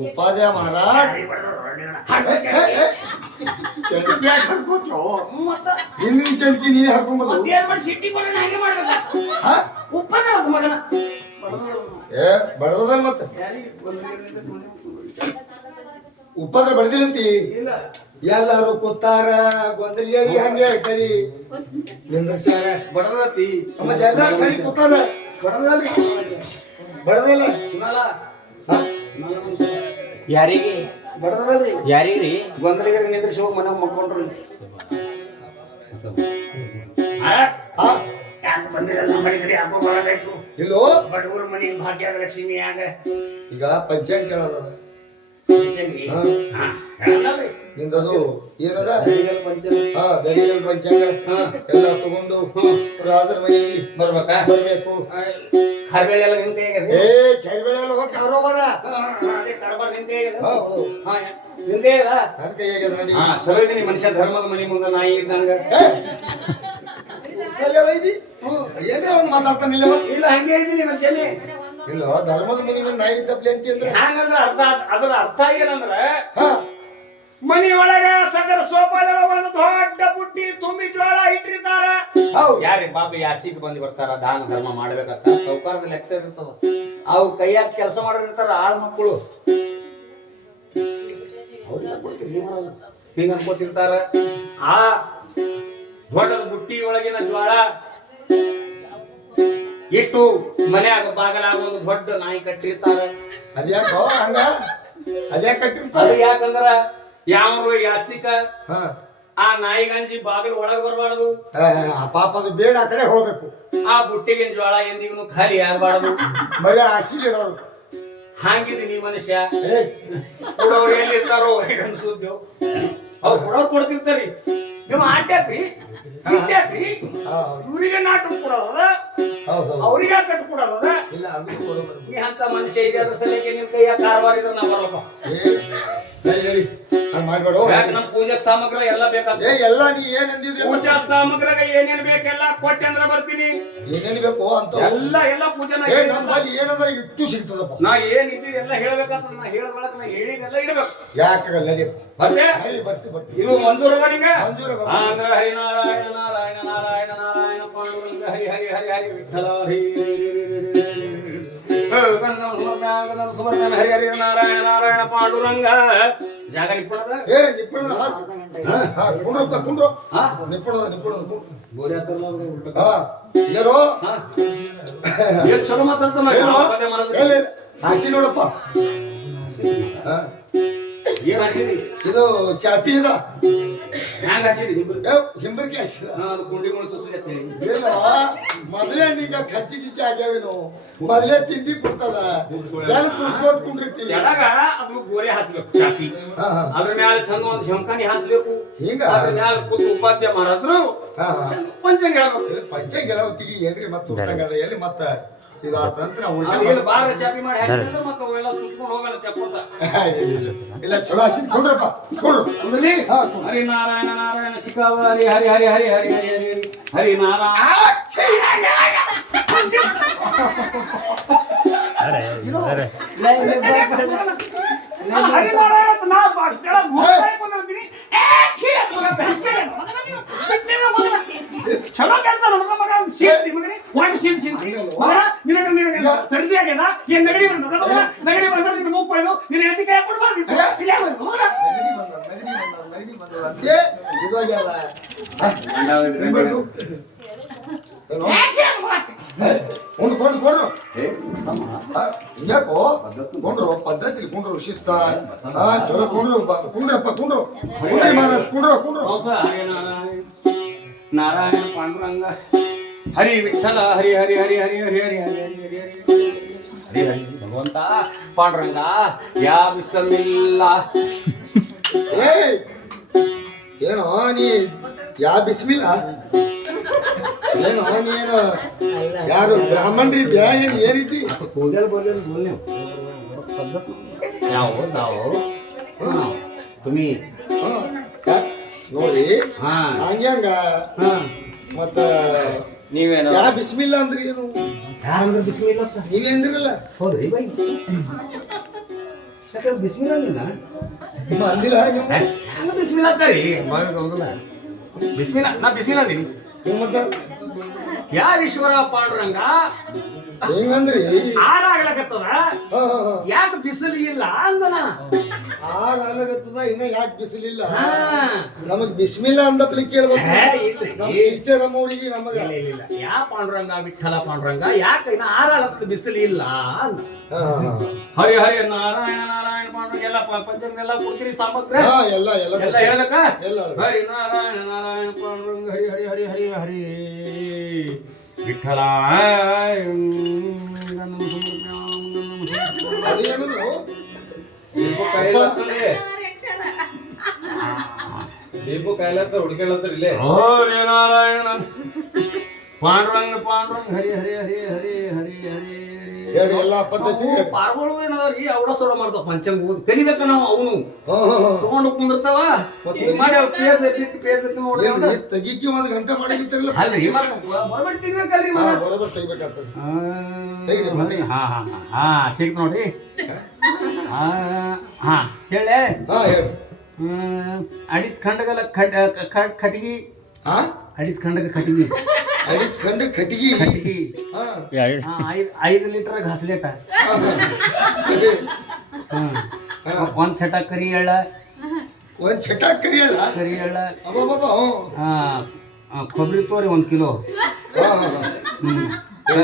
ಉಪಾಧ್ಯಾಯ ಮಹಾರಾಜ್ ಚಂಡ್ಕಿ ಯಾಕೆ ಹಾಕೋತ್ಯೋ ಹಿಂದಿನ ಚಂಡ್ಕಿ ನೀನೇ ಹಾಕೊಂಬೋದು ಏ ಬಡದಲ್ಲ ಮತ್ತೆ ಉಪದ್ರ ಬಡದಿಲ್ಲಂತಿ ಎಲ್ಲಾರು ಕೂತಾರ ಗೊಂದಲಿಯರಿ ಹಂಗೆ ಕರಿ ನಿಂದ್ರಸ್ಯಾರ ಬಡದತಿ ಮತ್ತೆ ಎಲ್ಲಾರು ಕರಿ ಕೂತಾರ ಬಡದಿಲ್ಲ ಯಾರಿಗೆ ಬಡದಲ್ರಿ ಯಾರಿಗ್ರಿ ಗೊಂದಲಿಯರಿ ನಿಂದ್ರಿಸಿ ಹೋಗಿ ಮನೆ ಮಕ್ಕೊಂಡ್ರಿ ಯಾಕೆ ಬಂದಿರಲ್ಲ ಮನೆ ಕಡೆ ಹಬ್ಬ ಮಾಡಬೇಕು ಇಲ್ಲೋ ಬಡವರ ಮನೆ ಭಾಗ್ಯದ ಲಕ್ಷ್ಮಿ ಯಾಗ ಈಗ ಪಂಚಾಂಗ ಕೇಳೋದ ನಿಂದದು ಏನದ ಹಾ ದಡಿಗಲ್ ಪಂಚಾಂಗ ಎಲ್ಲ ತಗೊಂಡು ರಾಜರ ಮನೆಯಲ್ಲಿ ಬರ್ಬೇಕಾ ಬರ್ಬೇಕು ಕರ್ಬೇಳೆ ಎಲ್ಲ ನಿಮ್ ಕೈಗೆ ಏ ಕರಿಬೇಳೆ ಎಲ್ಲ ಹೋಗಿ ಕಾರೋಬಾರ ಅದೇ ಕಾರ್ಬಾರ್ ನಿಮ್ ಕೈಗೆ ಹೌದು ನಿಮ್ದೇ ಅದ ನನ್ನ ಕೈಯಾಗ ನೋಡಿ ಹಾ ಚಲೋ ಇದೀನಿ ಮನುಷ್ಯ ಧರ್ಮದ ಮನಿ ಮುಂದೆ ನಾಯಿ ಇದ್ದಂಗ ಏನ್ರಿ ಅವ್ನು ಮಾತಾಡ್ತಾನಿಲ್ಲ ಇಲ್ಲ ಹಂಗೆ ಇದೀನಿ ಮನುಷ್ಯನೇ ಇಲ್ಲ ಧರ್ಮದ ಮನಿ ಮುಂದೆ ನಾಯಿ ತಪ್ಪಲಿ ಅಂತ ಅಂದ್ರೆ ಹ್ಯಾಂಗಂದ್ರ ಅದರ ಅರ್ಥ ಏನಂದ್ರ ಮನಿ ಒಳಗ ಸಗರ ಸೋಪಾದಳ ಒಂದು ದೊಡ್ಡ ಬುಟ್ಟಿ ತುಂಬಿ ಜೋಳ ಇಟ್ಟಿರ್ತಾರ ಯಾರಿ ಬಾಬಿ ಆಚಿಗೆ ಬಂದು ಬರ್ತಾರ ದಾನ ಧರ್ಮ ಮಾಡ್ಬೇಕಂತ ಸೌಕಾರದ ಲೆಕ್ಕ ಇರ್ತದ ಅವು ಕೈಯಾಗ ಕೆಲಸ ಮಾಡಿರ್ತಾರ ಆಳ್ ಮಕ್ಕಳು ಹಿಂಗ ಅನ್ಕೋತಿರ್ತಾರ ಆ ದೊಡ್ಡದ ಬುಟ್ಟಿ ಒಳಗಿನ ಜ್ವಾಳ ಇಟ್ಟು ಮನ್ಯಾಗ ಬಾಗಲಾಗ ಒಂದು ದೊಡ್ಡ ನಾಯಿ ಕಟ್ಟಿರ್ತಾರ ಅದ್ಯಾಕೋ ಹಂಗ ಅದ್ಯಾಕ ಕಟ್ಟಿರ್ತಾರ ಅದು ಯಾಕಂದ್ರ ಯಾವ್ರು ಯಾಚಿಕ ಹಾ ಆ ನಾಯಿಗಂಜಿ ಬಾಗಿಲು ಒಳಗ್ ಬರಬಾರದು ಪಾಪದ ಬೇಡ ಆ ಕಡೆ ಹೋಗ್ಬೇಕು ಆ ಬುಟ್ಟಿಗಿನ ಜ್ವಾಳ ಎಂದಿಗೂ ಖಾಲಿ ಆಗ್ಬಾರದು ಬರೀ ಆಸಿಲ್ ಇರೋರು ಹಾಂಗಿದೀನಿ ಮನುಷ್ಯ ಏ ಕೊಡೋರು ಎಲ್ಲಿರ್ತಾರೋ ಅನ್ಸುದ್ದೇವ್ ಅವ್ರು ಕೊಡೋರು ಕೊಡ್ತಿರ್ತಾರಿ ನೀವು ಆಟ್ಯಾಕ್ರಿ ಇಟ್ಯಾಕ್ರಿ ಇವ್ರಿಗೆ ನಾಟಕ ಕೊಡೋದ ಹೌದು ಅವ್ರಿಗೆ ಕಟ್ಟು ಕೊಡೋದ ಇಲ್ಲ ಅದು ಬರೋಬರ್ ನೀ ಅಂತ ಮನುಷ್ಯ ಇದೆ ಅದ್ರ ಸಲಕ್ಕೆ ನಿಮ್ ಕೈಯ ಕಾರವಾರ ಇದ್ರ ನಾ ಬರಲ್ಪ ಹೇಳಿ ಹಂಗ ಮಾಡ್ಬೇಡ ಯಾಕೆ ನಮ್ ಪೂಜಾ ಸಾಮಗ್ರಿ ಎಲ್ಲ ಬೇಕಾದ ಏ ಎಲ್ಲ ನೀ ಏನ್ ಅಂದಿದ್ದೆ ಪೂಜಾ ಸಾಮಗ್ರಿಗ ಏನೇನ್ ಬೇಕೆಲ್ಲ ಕೊಟ್ಟೆ ಅಂದ್ರ ಬರ್ತೀನಿ ಏನೇನ್ ಬೇಕು ಅಂತ ಎಲ್ಲ ಪೂಜೆನ ಏ ನಮ್ಮಲ್ಲಿ ಏನದ ಇಟ್ಟು ಸಿಗ್ತದಪ್ಪ ನಾ ಏನ್ ಇದ್ದೀರಿ ಎಲ್ಲ ಹೇಳಬೇಕಂತ ನಾ ಹೇಳದ ಬಳಕ ನಾ ಹೇಳಿದೆಲ್ಲ ಇಡಬೇಕು ಯಾಕಾಗಲ್ಲ ನಡಿ ಬರ್ತೆ ಬರ್ತಿ ಇದು ಮಂಜೂರದ ನಿಂಗ ಮಂಜೂರದ ಅಂದ್ರ ಹರಿನಾರಾಯಣ ನಾರಾಯಣ ನಾರಾಯಣ ನಾರಾಯಣ ಪಾಂಡುರಂಗ ಹರಿ ಹರಿ ಹರಿ ಹರಿ ವಿಠಲ ಹರಿ ಸುಮರ್ಗನ ಹರಿ ಹರಿ ನಾರಾಯಣ ನಾರಾಯಣ ಪಾಂಡುರಂಗ ಜಾಗ ನಿಪ್ಪಣದ ಏ ನಿಪ್ಪಣದ ಹಾ ಕುಂಡ್ರಪ್ಪ ಕುಂಡ್ರು ನಿಪ್ಪಣದ ಗೋರಿ ಹತ್ತಲ್ಲ ಹಾ ಯಾರೋ ಏನ್ ಚಲೋ ಮಾತಾಡ್ತಾನ ಹಾಸಿ ನೋಡಪ್ಪ ಹಾ ಏನ್ ಹಾಸಿರಿ ಇದು ಚಾಪಿ ಇದ ಹ್ಯಾಂಗ ಹಾಸಿರಿ ಹಿಂಬರ್ಗಿ ಹಾಸಿದ ಅದು ಕುಂಡಿ ಮುಳು ಚುಚ್ಚಿ ಅಂತ ಹೇಳಿ ಏನೋ ಮೊದಲೇ ನಿಂಗ ಕಚ್ಚಿ ಗಿಚ್ಚಿ ಆಗ್ಯಾವೇನು ಮೊದಲೇ ತಿಂಡಿ ಕೊಡ್ತದ ಎಲ್ಲ ತುರ್ಸ್ಕೋತ್ ಕುಂಡಿರ್ತೀವಿ ಎಡಗ ಅದು ಗೋರೆ ಹಾಸ್ಬೇಕು ಚಾಪಿ ಹಾ ಹಾ ಅದ್ರ ಮ್ಯಾಲ ಚಂದ ಒಂದು ಶಂಕಾನಿ ಹಾಸ್ಬೇಕು ಹಿಂಗ ಅದ್ರ ಮ್ಯಾಲ ಕೂತು ಉಪಾಧ್ಯ ಮಾರಾದ್ರು ಹಾ ಹಾ ಪಂಚಂಗ ಹೇಳ್ಬೇಕು ಪಂಚಾಯತ್ ಗೆಲವತ್ತಿಗೆ ಏನ್ರಿ ಮತ್ತೆ ತುರ್ಸಂಗದ ಎಲ್ಲಿ ಮತ್ತ ಇದು ಆ ತಂತ್ರ ಅದೇನು ಬಾರ ಚಾಪಿ ಮಾಡಿ ಹಾಕಿದ್ರೆ ಮತ್ತೆ ಅವೆಲ್ಲ ತುಚ್ಕೊಂಡು ಹೋಗಲ್ಲ ತೆಕ್ಕೊತ ಇಲ್ಲ ಚಲೋ ಹಸಿ ಕೊಂಡ್ರಪ್ಪ ಕೊಂಡ್ರು ಅಂದ್ರಲ್ಲಿ ಹರಿ ನಾರಾಯಣ ನಾರಾಯಣ ಶಿಖಾವ ಹರಿ ಹರಿ ಹರಿ ಹರಿ ಹರಿ ಹರಿ ಹರಿ ಹರಿ ನಾರಾಯಣ ಹರಿನಾರಾಯಣ ಅಂತ ನಾ ಮಾಡ್ತೇಳ ಮೂಸಾಯಿ ಬಂದಿರ್ತೀನಿ ಚಲೋ ಕೆಲಸ ನೋಡಿದ ಮಗ ಶೀಲ್ತಿ ಮಗನಿ ಒಂದು ಶೀಲ್ತಿ ಮಗ ನಿನಗೆ ಸರ್ದಿ ಆಗ್ಯದ ಏನ್ ನೆಗಡಿ ಬಂದದ ಮಗ ನೆಗಡಿ ಬಂದ್ರೆ ನಿನ್ನ ಮೂಗು ಕೊಯ್ದು ನಿನ್ನ ಎತ್ತಿ ಕೈ ಕೊಡ್ಬಾರ್ದು ಇಲ್ಲ ಮಗ ನಗಡಿ ಬಂದದ ಅಂತೆ ಇದು ಆಗ್ಯಾವ ಕೊಂಡ್ರು ಯಾಕೋ ಕೊಂಡ್ರು ಪದ್ಧತಿ ಕೊಂಡ್ರು ಶಿಸ್ತ ಚಲೋ ಕುಂಡ್ರಪ್ಪ ಕುಂಡ್ರು ನಾರಾಯಣ ಪಾಂಡುರಂಗ ಹರಿ ವಿಠಲ ಹರಿ ಹರಿ ಹರಿ ಹರಿ ಹರಿ ಹರಿ ಹರಿ ಹರಿ ಹರಿ ಹರಿ ಹರಿ ಹರಿ ಭಗವಂತ ಪಾಂಡುರಂಗ ಯಾ ಬಿಸಮಿಲ್ಲ ಏನೋ ನೀ ಯಾ ಬಿಸ್ಮಿಲ್ಲ ಏನೋ ನೀನು ಯಾರು ಬ್ರಾಹ್ಮಣರು ಇದ್ಯಾ ಏನ್ ರೀತಿ तुम्ही ನೋಡ್ರಿ ಹಂಗ್ಯಾಂಗ ಮತ್ತ ನೀವೇನು ಯಾ ಬಿಸ್ಮಿಲ್ಲ ಅಂದ್ರಿ ಏನು ಯಾರಂದ್ರೆ ಬಿಸಿಮಿಲ್ಲ ನೀವೇ ಅಂದ್ರಲ್ಲ ಹೌದ್ರಿ ಬೈ ಯಾಕಂದ್ರೆ ಬಿಸ್ಮಿಲ್ಲ ನೀನ ನಿಮ್ಮ ಅಂದಿಲ್ಲ ನೀವು ಹಂಗ ಬಿಸ್ಮಿಲ್ಲ ಅಂತಾರಿ ಬಾವಿಗೆ ಹೋಗಲ್ಲ ಬಿಸ್ಮಿಲ್ಲ ನಾ ಬಿಸ್ಮಿಲ್ಲ ಅದೀನಿ ನೀವು ಮತ್ತೆ ಯಾರ ಈಶ್ವರ ಪಾಂಡುರಂಗ ಹೆಂಗಂದ್ರಿ ಆರಾಗ್ಲಕತ್ತದ ಯಾಕೆ ಬಿಸಿಲು ಇಲ್ಲ ಅಂದನ ಆಗತ್ತದ ಇನ್ನ ಯಾಕೆ ಬಿಸಿಲಿಲ್ಲ ನಮಗ್ ಬಿಸ್ಮಿಲ್ಲ ಅಂದಪ್ಲಿ ಕೇಳ್ಬೇಕು ನಮ್ಮ ಟೀಚರ್ ನಮ್ಮವ್ರಿಗೆ ನಮಗ ಯಾ ಪಾಂಡುರಂಗ ವಿಠಲ ಪಾಂಡುರಂಗ ಯಾಕೆ ಇನ್ನ ಆರಾಗ್ಲಕ್ಕ ಬಿಸಿಲು ಇಲ್ಲ ಅಂದ ಹರಿ ಹರಿ ನಾರಾಯಣ ನಾರಾಯಣ ಪಾಂಡುರಂಗ ಎಲ್ಲ ಪಂಚಮನೆಲ್ಲ ಕೊಡ್ತೀರಿ ಸಾಮಗ್ರಿ ಎಲ್ಲ ಎಲ್ಲ ಎಲ್ಲ ಹೇಳ್ಬೇಕ ಎಲ್ಲ ಹರಿ ನಾರಾಯಣ ನಾರಾಯಣ ಪಾಂಡುರಂಗ ಹರಿ ಹರಿ ಹರಿ ಹರಿ ಹರಿ ವಿಠಲ ಅದೇನದು ದೀಪು ಕಾಯ್ಲತ್ತ ಹುಡುಕಾಳತ್ತ ಇಲ್ಲೇ ಹರಿ ನಾರಾಯಣ ಪಾಂಡುರಂಗ ಪಾಂಡುರಂಗ ಹರಿ ಹರಿ ಹರಿ ಹರಿ ಹರಿ ಹರಿ ಹೇಳಿ ಎಲ್ಲ ಪದ್ಧತಿ ಪಾರ್ಗಳು ಏನದಾವ್ರಿ ಅವಡ ಸೊಡ ಮಾಡ್ತಾವ ಪಂಚಂಗ ಓದ್ ಕಲಿಬೇಕ ನಾವು ಅವನು ತಗೊಂಡು ಕುಂದಿರ್ತಾವ ಮಾಡಿ ಅವ್ರ ಪೇಜ್ ಬಿಟ್ಟು ಪೇಜ್ ನೋಡಿ ತೆಗಿಕ್ಕಿ ಒಂದ್ ಗಂಟೆ ಮಾಡಿರ್ತಿರಲ್ಲ ಅಲ್ರಿ ಬರಬರ್ ತೆಗಿಬೇಕಲ್ರಿ ಬರೋಬರ್ ತೆಗಿಬೇಕಾಗ್ತದೆ ಹಾ ಸಿಗ್ತ ನೋಡ್ರಿ ಹಾ ಹೇಳೆ ಹೇಳಿ ಅಡಿತ್ ಖಂಡಗಲ ಕಟ್ಗಿ ಹಾ ಅಡಿತ್ ಖಂಡಗ ಕಟ್ಗಿ ಅಡಿಸ್ ಖಂಡ ಕಟ್ಟಿಗೆ ಕಟ್ಗಿ 5 ಲೀಟರ್ घासलेट ಒಂದ್ ಚಟ ಕರಿ ಎಳ್ಳ ಒಂದ್ ಚಟಾಕ್ ಕರಿಯಲ್ಲ ಕರಿ ಎಳ್ಳ ಅಬ್ಬಬ್ಬಬ್ಬ ಕೊಬ್ಬರಿ ತೋರಿ 1 ಕಿಲೋ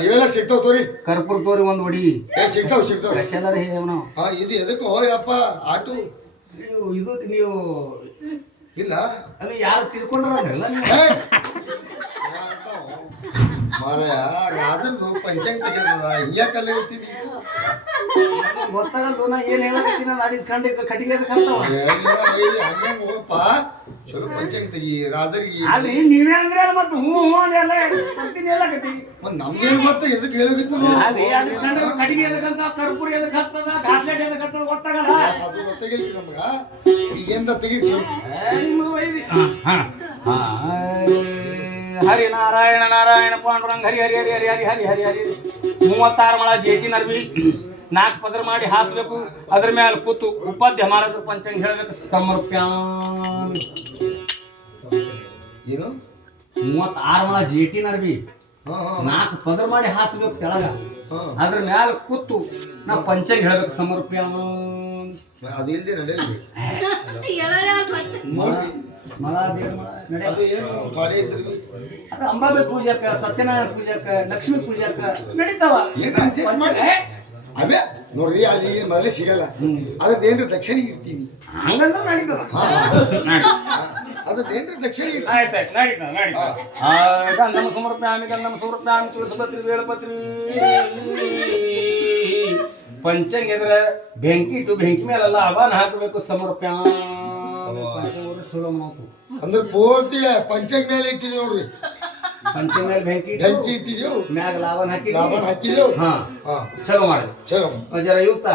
ಇವೆಲ್ಲ ಸಿಗ್ತಾವ ತೋರಿ ಕರ್ಪೂರ ತೋರಿ 1 ವಡಿ ಸಿಗ್ತಾವ ಸಿಗ್ತಾವ ಸ್ಪೆಷಲ್ ರೀ ನಾವು ಇದು ಎದಕ್ಕೋ ಯಪ್ಪ ಆಟು ಇದು ನೀವು ಇಲ್ಲ ಅಲ್ಲಿ ಯಾರು ತಿಳ್ಕೊಂಡ್ರಲ್ಲ ಮಾರಾಯ ರಾಜಂದು ಪಂಚಾಂಗ ತೆಗೆದ ಹಿಂಗ್ಯಾಕಲ್ಲ ಇರ್ತೀನಿ ಗೊತ್ತಾಗಲ್ಲ ನಾ ಏನ್ ಹೇಳಕತ್ತೀನಿ ಅಡಿಸ್ ಖಂಡಕ್ಕೆ ಕಟ್ಟಿಗೆ ಹಂಗ ಹೋಗಪ್ಪ ಚಲೋ ಪಂಚಾಂಗ ತೆಗಿ ರಾಜರಿಗೆ ಅಲ್ಲಿ ನೀವೇ ಅಂದ್ರೆ ಮತ್ತೆ ಹ್ಞೂ ಎಲ್ಲ ಕೊಡ್ತೀನಿ ಹೇಳಕತ್ತಿ ನಮ್ಗೇನು ಮತ್ತೆ ಎದಕ್ಕೆ ಹೇಳೋಗಿತ್ತು ಅಲ್ಲಿ ಅಡಿಸ್ ಖಂಡ ಕಟ್ಟಿಗೆ ಎದಕ್ಕಂತ ಕರ್ಪೂರ ಎದಕ್ಕೆ ಹತ್ತದ ಘಾಸ್ಲೇಟ್ ಎದಕ್ಕೆ ಹತ್ತದ ಗೊತ್ತಾಗಲ್ಲ ಅದು ಗೊತ್ತಾಗಿಲ್ಲ ನಮ್ಗ ಈಗೇಂದ ತೆಗಿಸಿ ನಿಮ್ಮ ವೈದಿ ಹರಿ ನಾರಾಯಣ ನಾರಾಯಣ ಪಾಂಡುರಂಗ ಹರಿ ಹರಿ ಹರಿ ಹರಿ ಹರಿ ಹರಿ ಹರಿ ಹರಿ 36 ಮಳ ಜೇಟಿ ನರ್ವಿ 4 ಪದರ ಮಾಡಿ ಹಾಸ್ಬೇಕು ಅದ್ರ ಮೇಲೆ ಕೂತು ಉಪಾಧ್ಯ ಮಹಾರಾಜರ ಪಂಚಾಂಗ ಹೇಳ್ಬೇಕು ಸಮರ್ಪ್ಯಾಮಿ ಏನು 36 ಮಳ ಜೇಟಿ ನರ್ವಿ 4 ಪದರ ಮಾಡಿ ಹಾಸ್ಬೇಕು ತೆಳಗ ಅದ್ರ ಮೇಲೆ ಕೂತು ನಾ ಪಂಚಾಂಗ ಹೇಳ್ಬೇಕು ಸಮರ್ಪ್ಯಾಮಿ ಅದು ಇಲ್ದೆ ನಡೆಯಲಿ ಮಳ ದೇಡ್ ಮಳ ನಡೆ ಅದು ಏನು ಪಾಡೆ ಇದ್ರಿ ಅದು ಅಂಬಾಬೆ ಪೂಜಾಕ ಸತ್ಯನಾರಾಯಣ ಪೂಜಾಕ ಲಕ್ಷ್ಮೀ ಪೂಜಾಕ ನಡೀತಾವ ಏನು ಅಡ್ಜಸ್ಟ್ ಮಾಡಿ ಅವೇ ನೋಡ್ರಿ ಅಲ್ಲಿ ಮೊದಲೇ ಸಿಗಲ್ಲ ಅದ್ರದ್ದು ಏನ್ರ ದಕ್ಷಿಣೆ ಇಡ್ತೀವಿ ಹಂಗಂದ್ರೆ ನಡೀತದ ಅದ್ರದ್ದು ಏನ್ರ ದಕ್ಷಿಣೆ ಇಡ್ತೀವಿ ಆಯ್ತಾಯ್ತು ನಡೀತದ ಗಂಧಮ ಸಮರ್ಪ್ಯಾಮಿ ಗಂಧಮ ಸಮರ್ಪ್ಯಾಮಿ ತುಳಸಪತ್ರಿ ವೇಳಪತ್ರಿ ಪಂಚಂಗ ಎದ್ರ ಬೆಂಕಿ ಇಟ್ಟು ಬೆಂಕಿ ಮೇಲೆಲ್ಲ ಆಹ್ವಾನ ಹಾಕಬೇಕು ಸಮರ್ಪ್ಯಾಮಿ ಅಂದ್ರೆ ಪೂರ್ತಿ ಪಂಚಾಂಗ ಮೇಲೆ ಇಟ್ಟಿದ್ದೀವಿ ನೋಡ್ರಿ ಪಂಚಂಗ ಮೇಲೆ ಬೆಂಕಿ ಇಟ್ಟಿದ್ದೇವು ಮ್ಯಾಗ ಲಾವನ್ ಹಾಕಿದ್ದೇವು ಹಾ ಚಲೋ ಮಾಡಿದ್ವಿ ಚಲೋ ಜರ ಇವತ್ತ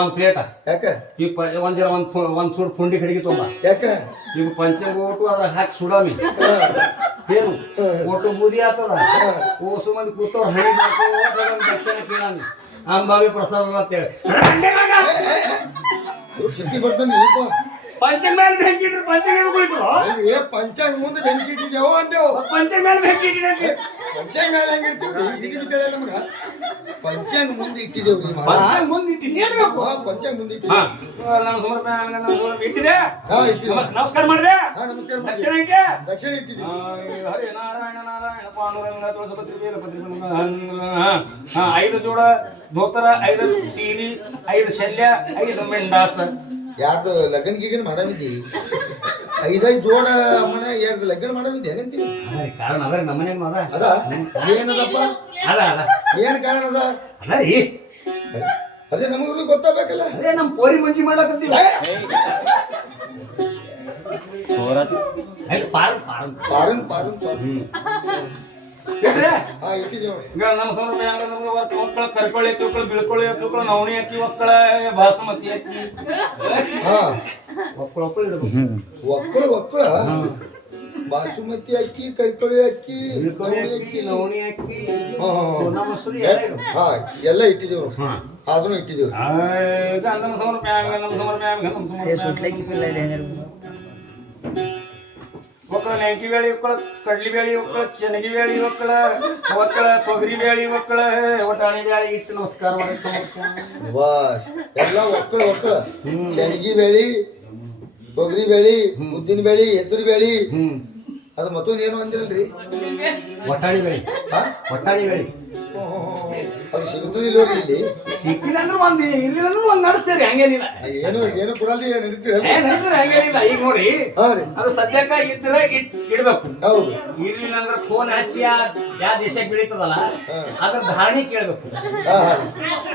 ಒಂದ್ ಪ್ಲೇಟ ಯಾಕ ಈ ಒಂದ್ ಜರ ಒಂದ್ ಸುಡ್ ಪುಂಡಿ ಕಡೆಗೆ ತೊಂಬ ಯಾಕ ಈಗ ಪಂಚಂಗ ಓಟು ಅದ್ರ ಹಾಕಿ ಸುಡಾಮಿ ಏನು ಒಟ್ಟು ಬೂದಿ ಆಗ್ತದ ಓಸು ಮಂದಿ ಕೂತವ್ರು ಹಣಿ ದಕ್ಷಿಣ ಕೇಳಾಮಿ ಅಂಬಾವಿ ಪ್ರಸಾದ ಅಂತೇಳಿ ಶಕ್ತಿ ಬರ್ತಾನೆ ಪಂಚಂಗ ಮೇಲೆ ಬೆಂಕಿ ಇಟ್ಟು ಪಂಚಂಗ ಕುಳಿತು ಪಂಚಾಂಗ ಮುಂದೆ ಬೆಂಕಿ ಇಟ್ಟಿದ್ದೇವು ಅಂತೇವು ಪಂಚಂಗ ಮೇಲೆ ಬೆಂಕಿ ಇಟ್ಟಿದೆ ಪಂಚಾಂಗ ಮೇಲೆ ಹೆಂಗ್ ಇಡ್ತೀವಿ ಇಟ್ಟು ಬಿತ್ತಲ್ಲ ನಮಗ ಪಂಚಾಂಗ ಮುಂದೆ ಇಟ್ಟಿದ್ದೇವ್ರಿ ಮುಂದೆ ಇಟ್ಟಿದ್ದೇಬೇಕು ಪಂಚಾಂಗ ಮುಂದೆ ಇಟ್ಟಿದ್ದೇವೆ ನಮ್ಮ ಸಮರ್ಪಣೆ ಇಟ್ಟಿದೆ ಇಟ್ಟಿದ್ದೇವೆ ನಮಸ್ಕಾರ ಮಾಡ್ರೆ ನಮಸ್ಕಾರ ಮಾಡಿ ದಕ್ಷಿಣ ಇಟ್ಟೆ ದಕ್ಷಿಣ ಇಟ್ಟಿದ್ದೀವಿ ಹರೇ ನಾರಾಯಣ ನಾರಾಯಣ ಪಾಂಡುರಂಗ ತುಳಸಪತ್ರಿ ವೇಲಪತ್ರಿ 5 ಜೋಡ ಧೋತರ 5 ಸೀರಿ 5 ಶಲ್ಯ 5 ಮೆಂಡಾಸ ಯಾರ್ದು ಲಗ್ನ ಗಿಗನ್ ಮಾಡವಿದ್ದಿ 5 ಜೋಡ ಅಮ್ಮನ ಯಾರ್ದು ಲಗ್ನ ಮಾಡವಿದ್ದೆ ಏನಂತೀವಿ ಕಾರಣ ಅದ ನಮ್ಮನೆ ಅದ ಅದ ಏನದಪ್ಪ ಅದ ಅದ ಏನ್ ಕಾರಣ ಅದ ಅದ ರೀ ಅದೇ ನಮಗೂ ಗೊತ್ತಾಗಬೇಕಲ್ಲ ಅದೇ ನಮ್ಮ ಪೋರಿ ಮಂಜಿ ಮಾಡಕತ್ತೀವಿ ಪಾರನ್ ಪಾರನ್ ಪಾರನ್ ಪಾರನ್ ಪಾರನ್ ಇಟ್ರೆ ಇಟ್ಟಿದ್ದೇವೆ ಈಗ ನಮ್ಮ ಸಮರ್ಪಣೆ ನಮ್ಗೆ ಮಕ್ಕಳ ಕರ್ಕೊಳ್ಳಿ ತಿಳ್ಕೊಳ್ಳಿ ಬೀಳ್ಕೊಳ್ಳಿ ತಿಳ್ಕೊಳ್ಳಿ ನವಣಿ ಅಕ್ಕಿ ಒಕ್ಕಳ ಬಾಸುಮತಿ ಅಕ್ಕಿ ಹಾ ಒಕ್ಕಳ ಒಕ್ಕಳ ಇಡಬೇಕು ಒಕ್ಕಳ ಒಕ್ಕಳ ಬಾಸುಮತಿ ಅಕ್ಕಿ ಕೈಕೊಳಿ ಅಕ್ಕಿ ನವಣಿ ಅಕ್ಕಿ ನವಣಿ ಅಕ್ಕಿ ಹಾ, ಹಾ, ಹಾ. ಸೋನಾ ಮಸೂರಿ ಎಲ್ಲ ಇಡು. ಹಾ ಎಲ್ಲ ಇಟ್ಟಿದ್ದೀವಿ ಅದನ್ನು ಇಟ್ಟಿದ್ದೀವಿ ಗಂಧಮ ಸಮರ್ಪಯಾಮಿ ಗಂಧಮ ಸಮರ್ಪಯಾಮಿ ಗಂಧಮ ಸಮರ್ಪಯಾಮಿ ಒಕ್ಕಳ ನೆಂಕಿ ಬೇಳಿ ಒಕ್ಕಳ ಕಡ್ಲಿ ಬೇಳಿ ಒಕ್ಕಳ ಚೆನ್ನಗಿ ಬೇಳಿ ಒಕ್ಕಳ ತೊಗರಿ ಬೇಳಿ ಒಕ್ಕಳ ಒಟಾಣಿ ಬೇಳಿ ಇಷ್ಟು ನಮಸ್ಕಾರ ಮಾಡಿ ಸಮರ್ಪಯಾಮಿ. ವಾಸ್ ಎಲ್ಲ ಒಕ್ಕಳ ಶೆಣಗಿ ಬೇಳಿ ತೊಗರಿ ಬೇಳಿ ಉದ್ದಿನ ಬೇಳಿ ಹೆಸರು ಬೇಳಿ ಅದು ಮತ್ತೊಂದು ಏನು ಅಂದಿರಲ್ರಿ ಒಟಾಣಿ ಬೇಳಿ ಹಾ? ಒಟಾಣಿ ಬೇಳಿ ಅದು ಸಿಗುತ್ತದಿಲ್ಲ ಇಲ್ಲಿ ಸಿಕ್ಕಿಲ್ಲ ಅಂದ್ರೆ ಒಂದ್ ಇರ್ಲಿಲ್ಲ ಅಂದ್ರೆ ಒಂದ್ ನಡೆಸ್ತೇರಿ ಹಂಗೇನಿಲ್ಲ ಏನು ಏನು ಕೊಡಲ್ದಿ ನಡೀತೀರಲ್ಲ ನಡೀತಾರೆ ಹಂಗೇನಿಲ್ಲ ಈಗ ನೋಡಿ ಹಾ ರೀ ಅದು ಸದ್ಯಕ್ಕ ಇದ್ರೆ ಇಡ್ಬೇಕು ಹೌದು ಇರ್ಲಿಲ್ಲ ಅಂದ್ರೆ ಫೋನ್ ಹಚ್ಚಿ ಯಾವ ದೇಶಕ್ಕೆ ಬೆಳೀತದಲ್ಲ ಹಾ. ಅದ್ರ ಧಾರಣಿ ಕೇಳ್ಬೇಕು ಹಾ ಹಾ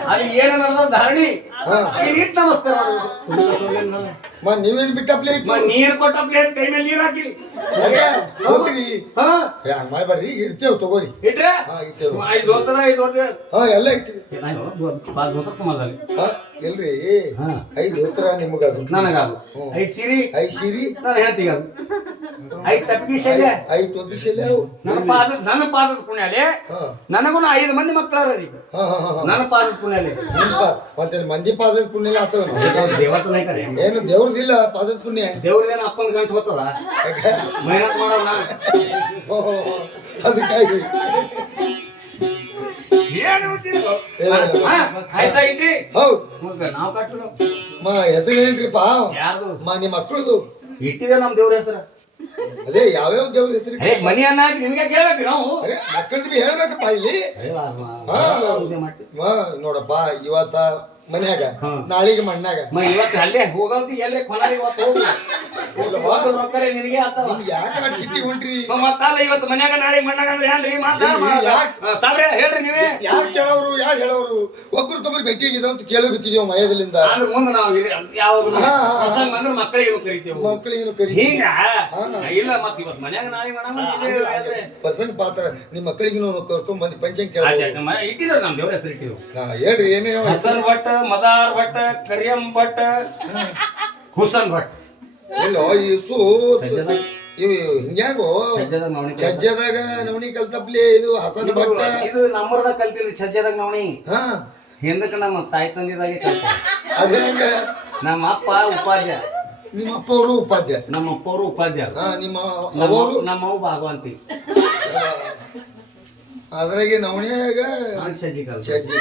ಅದು ಏನು ನಡೆದ ಧಾರಣಿ ಹಾ. ಇಟ್ಟು ನಮಸ್ಕಾರ ಮಾಡ್ಬೇಕು. ನೀವೇನ್ ಬಿಟ್ಟಪ್ಲೇ ಇತ್ತು ನೀರ್ ಕೊಟ್ಟ ಪ್ಲೇಟ್ ಕೈ ಮೇಲೆ ನೀರ್ ಹಾಕಿ ಹೋಗ್ರಿ ಹಾ ಮಾಡ್ಬೇಡ್ರಿ ಇಡ್ತೇವ್ ತಗೋರಿ ಇಟ್ರೆ ಹಾ ಇಟ್ಟೇವ್ 5 ಹೊತ್ತರ 5 ಹೊತ್ತ ಹಾ ಎಲ್ಲ ಇಟ್ಟಿವಿ 5 ಹೊತ್ತರ ತುಂಬದಲ್ಲಿ ಹಾ ಇಲ್ರಿ ಹಾ 5 ಉತ್ತರ ನಿಮಗದು ನನಗದು 5 ಸೀರಿ 5 ಸೀರಿ ನಾನು ಹೇಳ್ತೀಗ ಅದು 5 ಟಪ್ಕಿ ಶೈಲೆ 5 ಟೋಪಿ ಶೆಲೆ ಅವು ನನ್ನ ಪಾದದ ಪುಣ್ಯಾಲೆ ಹಾ ನನಗೂ 5 ಮಂದಿ ಮಕ್ಕಳಾರ ರೀ ಹಾ ಹಾ ಹಾ ನನ್ನ ಪಾದದ ಪುಣ್ಯಾಲೆ ಮತ್ತೆ ಮಂದಿ ಪಾದದ ಪುಣ್ಯ ಆತವ ದೇವತನ ಕರೆ ಏನು ದೇವ್ರದಿಲ್ಲ ಪಾದದ ಪುಣ್ಯ ದೇವ್ರದೇನ ಅಪ್ಪನ ಗಂಟು ಹೋಗ್ತದ ಮೆಹನತ್ ಮಾಡೋಣ ಅದಕ್ಕಾಗಿ ಏನು ಆಯ್ತಾ ಇಡ್ರಿ ಹೌದು ನಾವು ಕಟ್ಟರು ಹೆಸರು ಏನ್ರಿಪ್ಪ ಯಾರ್ದು ನಿಮ್ಮ ಮಕ್ಕಳದು ಇಟ್ಟಿದೆ ನಮ್ ದೇವ್ರ ಹೆಸರು ಅದೇ ಯಾವ್ಯಾವ ದೇವ್ರ ಹೆಸರು ಮನಿ ಅನ್ನ ಹಾಕಿ ನಿಮ್ಗೆ ಕೇಳ್ಬೇಕು ನಾವು ಅರೆ ಮಕ್ಕಳದ್ದು ಹೇಳ್ಬೇಕಪ್ಪ ಇಲ್ಲಿ ನೋಡಪ್ಪ ಇವತ್ತ ಮನ್ಯಾಗ ನಾಳಿಗೆ ಮಣ್ಣಾಗ ಇವತ್ತು ಅಲ್ಲೇ ಹೋಗೋದು ಎಲ್ಲೇ ಕೊನಾರಿ ಇವತ್ತು ಹೋಗು ರೊಕ್ಕರೆ ನಿನಗೆ ಆತವ ನಿಮ್ಗೆ ಯಾಕೆ ಸಿಟ್ಟಿ ಹೊಂಟ್ರಿ ಮತ್ತಲ್ಲ ಇವತ್ತು ಮನ್ಯಾಗ ನಾಳೆ ಮಣ್ಣಾಗ ಅಂದ್ರೆ ಏನ್ರಿ ಸಾಬ್ರೆ ಹೇಳ್ರಿ ನೀವೇ ಯಾರು ಕೇಳೋರು ಯಾರು ಹೇಳೋರು ಒಬ್ರಿಗೊಬ್ರು ಭೇಟಿ ಆಗಿದ ಅಂತ ಕೇಳೋಗುತ್ತಿದೀವಿ ಮಯದಲ್ಲಿಂದ ಅದ್ರ ಮುಂದೆ ನಾವು ಯಾವಾಗ ಪ್ರಸಂಗ ಅಂದ್ರೆ ಮಕ್ಕಳಿಗೆ ಕರಿತೀವಿ ಮಕ್ಕಳಿಗೆ ಕರಿ ಹಿಂಗ ಇಲ್ಲ ಮತ್ ಇವತ್ತು ಮನ್ಯಾಗ ನಾಳೆ ಮಣ್ಣಾಗ ಪರ್ಸಂಗ್ ಪಾತ್ರ ನಿಮ್ಮ ಮಕ್ಕಳಿಗೆ ಕರ್ಕೊಂಡ್ ಬಂದು ಪಂಚಾಂಗ ಕೇಳ ಇಟ್ಟಿದ್ರು ನಮ್ ದೇವ್ರ ಹೆಸರು ಇಟ್ಟಿದ್ರು ಹೇಳ್ರಿ ಏನೇ ಹಸನ್ ಭಟ್ ಮದಾರ್ ಭಟ್ ಕರಿಯಂ ಭಟ್ ಹುಸನ್ ಭಟ್ ಇಲ್ಲೋ ಇಸು ಇವು ಹಿಂಗ್ಯಾಗೋ ಚಜ್ಜದಾಗ ನವಣಿ ಕಲ್ತಪ್ಲಿ ಇದು ಹಸನ್ ಭಟ್ ಇದು ನಮ್ಮೂರದಾಗ ಕಲ್ತಿರಿ ಚಜ್ಜದಾಗ ನವಣಿ ಹಾ ಹಿಂದಕ್ಕೆ ನಮ್ಮ ತಾಯಿ ತಂದಿದಾಗೆ ಕಲ್ತ ಅದೇ ಹಂಗ ನಮ್ಮ ಅಪ್ಪ ಉಪಾಧ್ಯ ನಿಮ್ಮ ಅಪ್ಪ ಅವರು ಉಪಾಧ್ಯ ನಮ್ಮ ಅಪ್ಪ ಅವರು ಉಪಾಧ್ಯ ಹಾ ನಿಮ್ಮ ಅವರು ನಮ್ಮವು ಭಾಗವಂತಿ ಅದ್ರಾಗೆ ನವಣಿಯಾಗ ಸಜ್ಜಿ ಚಜ್ಜಿ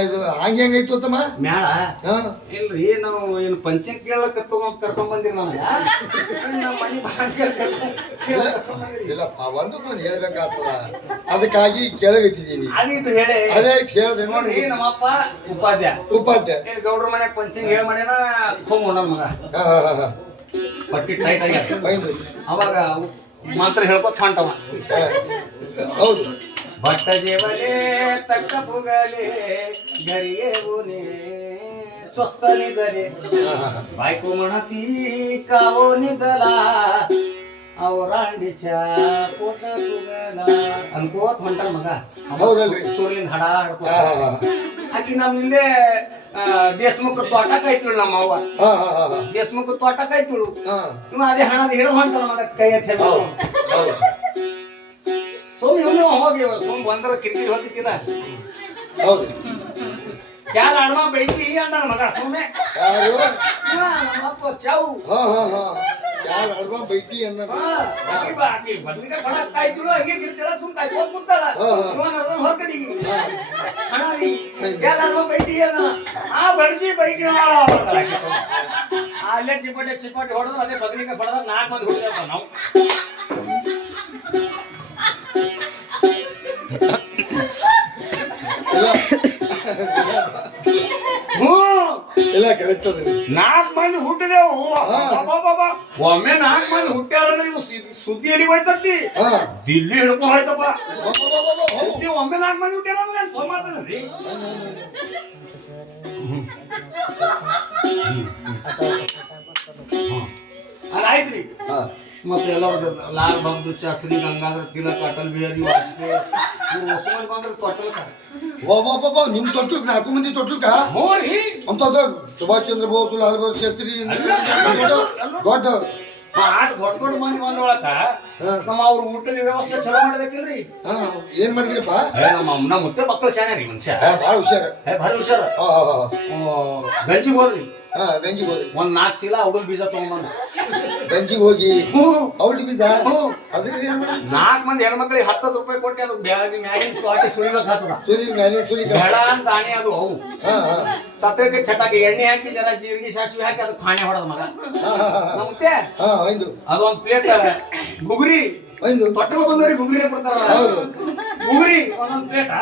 ಇದು ಹಂಗೆ ಹೆಂಗೈತು ತಮ್ಮ ಮ್ಯಾಳ ಹಾ ಇಲ್ರಿ ನಾವು ಏನು ಪಂಚನ್ ಕೇಳಕ್ ಕರ್ಕೊಂಡ್ ಬಂದಿರಿ ನನಗ ನಮ್ಮ ಮನಿ ಇಲ್ಲಪ್ಪ ಒಂದು ಹೇಳ್ಬೇಕಾಗ್ತದ ಅದಕ್ಕಾಗಿ ಕೇಳಗತ್ತಿದ್ದೀನಿ ಅದಿಟ್ಟು ಹೇಳಿ ಅದೇ ಕೇಳ್ದೆ ನೋಡ್ರಿ ನಮ್ಮಪ್ಪ ಉಪಾಧ್ಯ ಉಪಾಧ್ಯ ಇಲ್ಲಿ ಗೌಡ್ರ ಮನ್ಯಾಗ ಪಂಚನ್ ಹೇಳಿ ಮಾಡ್ಯಾನ ಹೋಗೋಣ ಮಗ ಹಾ ಹಾ ಹಾ ಪಟ್ಟಿ ಟೈಟ್ ಆಗ್ಯಾರ ಫೈನ್ ಅವಾಗ ಮಾತ್ರ ಹೇಳ್ಕೊತ ಹೊಂಟವ ಹೌದು ಭಟ್ಟ ಜೇವಲೆ ತಟ್ಟ ಪುಗಲೆ ಗರಿಯೇ ಬುನೆ ಸ್ವಸ್ಥ ನಿದರೆ बायको म्हणती कावो निजला ಅವರಾಂಡಿಚಾ ಕೋಟ ತುಗಲ ಅನ್ಕೋತ ಹೊಂಟಾನ ಮಗ ಹೌದಲ್ರಿ ಸೂರ್ಯಲಿಂದ ಹಡ ಆಕಿ ನಮ್ ಇಲ್ಲೇ ದೇಶಮುಖ ತೋಟ ಕಾಯ್ತಿಳು ನಮ್ಮ ಅವ್ವ ದೇಶಮುಖ ತೋಟ ಕಾಯ್ತಿಳು ಇವ ಅದೇ ಹಣದ ಹಿಡಿದು ಹೊಂಟಾನ ಮಗ ಕೈ ಎತ್ತಿ ಸುಮ್ ಇವನು ಹೋಗಿ ಸುಮ್ ಬಂದ್ರ ಕಿರಿಕಿರಿ ಹೊತ್ತಿತ್ತಿನ ಹೌದು ಕ್ಯಾಲ ಅಣ್ಣ ಬೆಂಕಿ ಅಂದಾನ ಮಗ ಸುಮ್ಮನೆ ನಮ್ಮಪ್ಪ ಚಾವು ಯಾರ ಅಡ್ವಾ ಬೈಟಿ ಅಂದ ಬದ್ಲಿಕಾಯಿ ಬಡ ಕಾಯ್ತಿಳು ಹಂಗೆ ಗಿಡ್ತಿಳ ಸುಮ್ ಕಾಯ್ಕೋತ ಕುಂತಾಳ ಹೊರಗಡಿಗೆ ಹಣ ಕ್ಯಾಲ ಅಡ್ವಾ ಬೈಟಿ ಅಂದ ಆ ಬಡ್ಜಿ ಬೈಟಿ ಅಲ್ಲೇ ಚಿಪಾಟಿ ಹೊಡೆದು ಅದೇ ಬದ್ಲಿಕಾಯಿ ಬಡದ 4 ಮಂದಿ ಹೊಡೆದಪ್ಪ ನಾವು ಇಲ್ಲ ಕರೆಕ್ಟ್ ಅದ 4 ಮಂದಿ ಹುಟ್ಟಿದೆವು ಒಮ್ಮೆ 4 ಮಂದಿ ಹುಟ್ಟ್ಯಾರಂದ್ರೆ ಇದು ಸುದ್ದಿ ಎಲ್ಲಿ ಹೋಯ್ತತಿ ದಿಲ್ಲಿ ಹಿಡ್ಕೊಂಡು ಹೋಯ್ತಪ್ಪ ಒಮ್ಮೆ 4 ಮಂದಿ ಹುಟ್ಟ್ಯಾರಂದ್ರೆ ಮಾತಾಡ್ರಿ ಅದಾಯ್ತ್ರಿ ಮತ್ತೆ ಎಲ್ಲರೂ ಲಾಲ್ ಬಹದ್ದೂರ್ ಶಾಸ್ತ್ರಿ ಗಂಗಾಧರ ತಿಲಕ್ ಅಟಲ್ ಬಿಹಾರಿ ವಾಜಪೇಯಿ ಹೊಸಮಂದಿ ಬಂದ್ರೆ ತೊಟ್ಟಲ್ಕ ನಿಮ್ ತೊಟ್ಲಕ್ 4 ಮಂದಿ ತೊಟ್ಲಕ ಹ್ಞೂ ರೀ ಅಂತ ಸುಭಾಷ್ ಚಂದ್ರ ಬೋಸ್ ಲಾಲ್ ಬಹದ್ದೂರ್ ಶಾಸ್ತ್ರಿ ದೊಡ್ಡ ಆಟ ದೊಡ್ಡ ದೊಡ್ಡ ಮಂದಿ ಬಂದೊಳಕ ನಮ್ಮ ಅವ್ರ ಊಟದ ವ್ಯವಸ್ಥೆ ಚಲೋ ಮಾಡ್ಬೇಕಿಲ್ರಿ. ಹಾ ಏನ್ ಮಾಡಿದ್ರಿಪ್ಪ? ನಮ್ಮ ಮುತ್ತೆ ಮಕ್ಕಳು ಶಾಣ್ಯ ರೀ ಮನುಷ್ಯ. ಭಾಳ ಹುಷಾರ. ಭಾರಿ ಹುಷಾರ. ಗಂಜಿಗೆ ಹೋದ್ರಿ. ಗಂಜಿಗೆ ಹೋದ್ರಿ. ಒಂದ್ 4 ಚೀಲ ಉಡಲ್ ಬೀಜ ತಗೊಂಡ್ಬಂದ ಗಂಜಿಗೆ ಹೋಗಿ ಔಟ್ ಬೀಜ ಅದಕ್ಕೆ ಏನ್ ಮಾಡಿದ್ರಿ? 4 ಮಂದಿ ಹೆಣ್ಮಕ್ಳಿಗೆ 10 ರೂಪಾಯಿ ಕೊಟ್ಟು ಅದು ಮ್ಯಾಗಿನ ತೋಟಿ ಸುಳಿಬೇಕಾಗ್ತದ. ಸುಲಿ ಮೇಲೆ ಸುಲಿ ಬೇಡ ಅಂತ ಆಣೆ ಅದು ಅವು ತಟ್ಟಕ್ಕೆ ಚಟಾಕಿ ಎಣ್ಣೆ ಹಾಕಿ ಜರ ಜೀರಿಗೆ ಸಾಸಿವೆ ಹಾಕಿ ಅದು ಖಾಣೆ ಹೊಡದ ಮಗ ನಮ್ತೆ. ಅದೊಂದ್ ಪ್ಲೇಟ್ ಗುಗ್ರಿ ತೊಟ್ಟಲು ಬಂದವ್ರಿಗೆ ಗುಗ್ರಿ ಕೊಡ್ತಾರ. ಗುಗ್ರಿ ಒಂದೊಂದ್ ಪ್ಲೇಟ್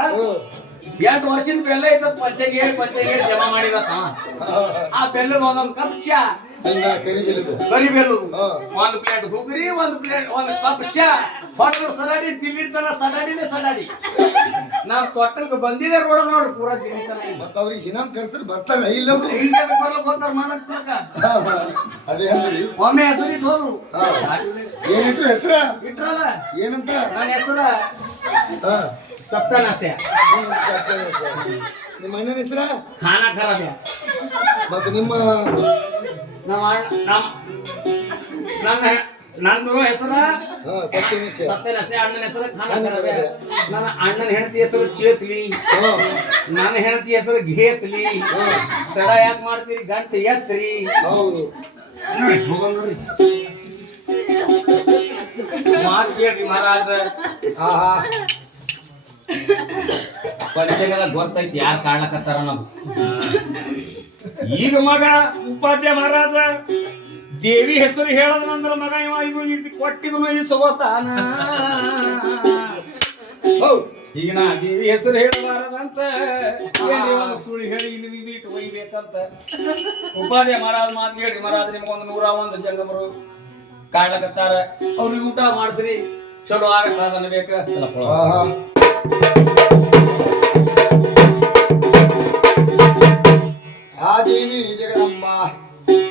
8 ವರ್ಷದ ಬೆಲ್ಲ ಇದ್ದ ಪಂಚಗೆ ಜಮಾ ಮಾಡಿದ. ಆ ಬೆಲ್ಲದ ಒಂದೊಂದ್ ಕಪ್ ಚಾ, ಕರಿ ಬೆಲ್ಲದು ಒಂದ್ ಪ್ಲೇಟ್ ಗುಗ್ರಿ, ಒಂದ್ ಕಪ್ ಚಾ ಹೊಡೆದ ಸಡಾಡಿ ತಿಲ್ಲಿರ್ತಾರ. ಸಡಾಡಿ ನಾವ್ ತೊಟ್ಟಲ್ಗೆ ಬಂದಿದೆ ರೋಡ ನೋಡಿ ಪೂರಾ ತಿಂತಾರ. ಮತ್ತ ಅವ್ರಿಗೆ ಹಿನಾಮ್ ಕರ್ಸರ್ ಬರ್ತಾರ ಇಲ್ಲ ಬರ್ಲಕ್ ಹೋಗ್ತಾರ ಮಾಡಕ್. ಅದೇ ಅಂದ್ರಿ ಒಮ್ಮೆ ಹೆಸರು ಇಟ್ಟು ಹೋದ್ರು. ಏನಿಟ್ರು ಹೆಸರ ಇಟ್ರಲ್ಲ ಏನಂತ? ನನ್ನ ಹೆಸರ ಸತ್ತನಾಸ್ಯ. ನಿಮ್ಮ ಅಣ್ಣನ ಹೆಸರ ಖಾನ ಖರಾಬ್ಯ. ಮತ್ತೆ ನಿಮ್ಮ ನಂದು ಹೆಸರ ಸತ್ಯನಿಶ್ಚಯ. ಸತ್ತನಾಸ್ಯ. ಅಣ್ಣನ ಹೆಸರು ಖಾನ ಖರಾಬ್ಯ. ನನ್ನ ಅಣ್ಣನ ಹೆಂಡತಿ ಹೆಸರು ಚೇತ್ಲಿ. ನನ್ನ ಹೆಂಡತಿ ಹೆಸರು ಘೇತ್ಲಿ. ತಡ ಯಾಕೆ ಮಾಡ್ತೀರಿ? ಗಂಟೆ ಎತ್ರಿ. ಹೌದು ಹೋಗೋಣ್ರಿ ಮಾತು ಕೇಳ್ರಿ ಮಹಾರಾಜ. ಪರೀಕ್ಷೆಗೆಲ್ಲ ಗೊತ್ತೈತಿ ಯಾರು ಕಾಡ್ಲಕತ್ತಾರ ನಾವು. ಈಗ ಮಗ ಉಪಾಧ್ಯಾಯ ಮಹಾರಾಜ ದೇವಿ ಹೆಸರು ಹೇಳದಂದ್ರ ಮಗ ಇವ ಇದು ಕೊಟ್ಟಿದ್ನು ಇಸ್ಕೋತಾನ. ಈಗ ನಾ ದೇವಿ ಹೆಸರು ಹೇಳಬಾರದಂತ ಸುಳ್ಳು ಹೇಳಿ ಇಲ್ಲಿ ಇದು ಇಟ್ಟು ಒಯ್ಬೇಕಂತ ಉಪಾಧ್ಯಾಯ ಮಹಾರಾಜ ಮಾತು ಹೇಳ್ರಿ ಮಹಾರಾಜ. ನಿಮ್ಗೊಂದು 101 ಜಂಗಮರು ಕಾಡ್ಲಕತ್ತಾರ. ಅವ್ರಿಗೆ ಊಟ ಮಾಡಿಸ್ರಿ, ಚಲೋ ಆಗತ್ತ ಅನ್ಬೇಕ. ಆ ದೇವಿ ಜಗದಂಬ